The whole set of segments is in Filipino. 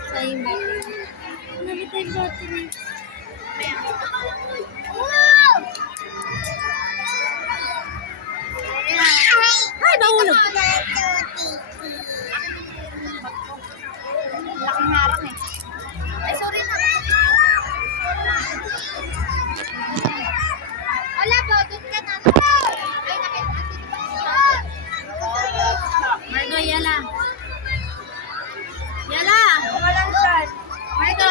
sa yung battery. Namitay yung battery. Ay, nahulog. Laking harang eh. Ay, sorry na. Wala po, doon ka na. Ay, Margo, yala. Yala! walang shot. Margo!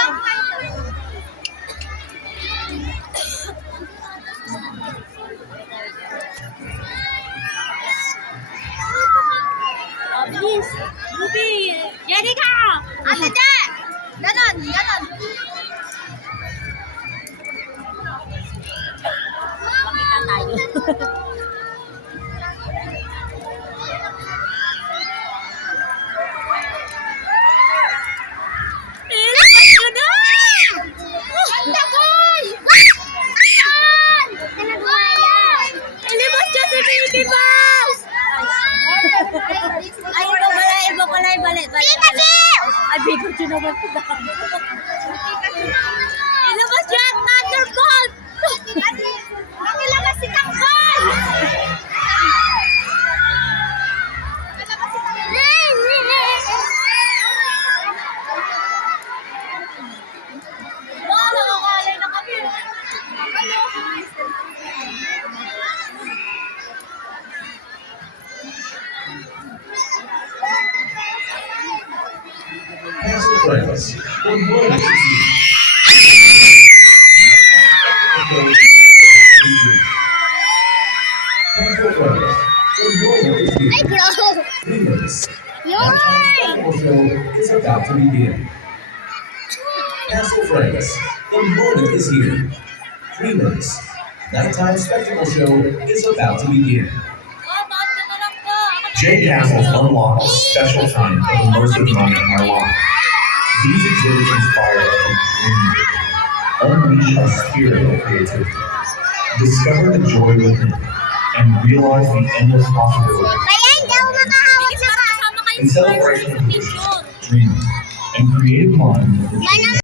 Oh, please. Ruby! Yari ka! Ate De! Ganon, ganon. Makita tayo. Ganda, goal! Ayan! Kanagwaya! Ilibas siya si Baby Boss! Ay, iba pala, balik. Pikachu! Ay, Pikachu naman po dami. Ilabas siya at Thunderbolt! Nakilabas si Tanggol! Wow, nakakalay na kami. Castle Friends, the moment is here. Castle Friends, the moment is here. Ay, bro! Dreamers, Yun! the show is about to begin. Castle Friends, the moment is here. Dreamers, nighttime spectacle show is about to begin. Oh, bakit ka na lang po? Jay Castles unlock a special time of immersive fun in our lives. These exhibits inspire us to dream big, unleash our spirit of creativity, discover the joy within, and realize the endless possibilities Kaya hindi ako makahawak sa Kasama kayo in sa celebration of mission. dreams and creative minds.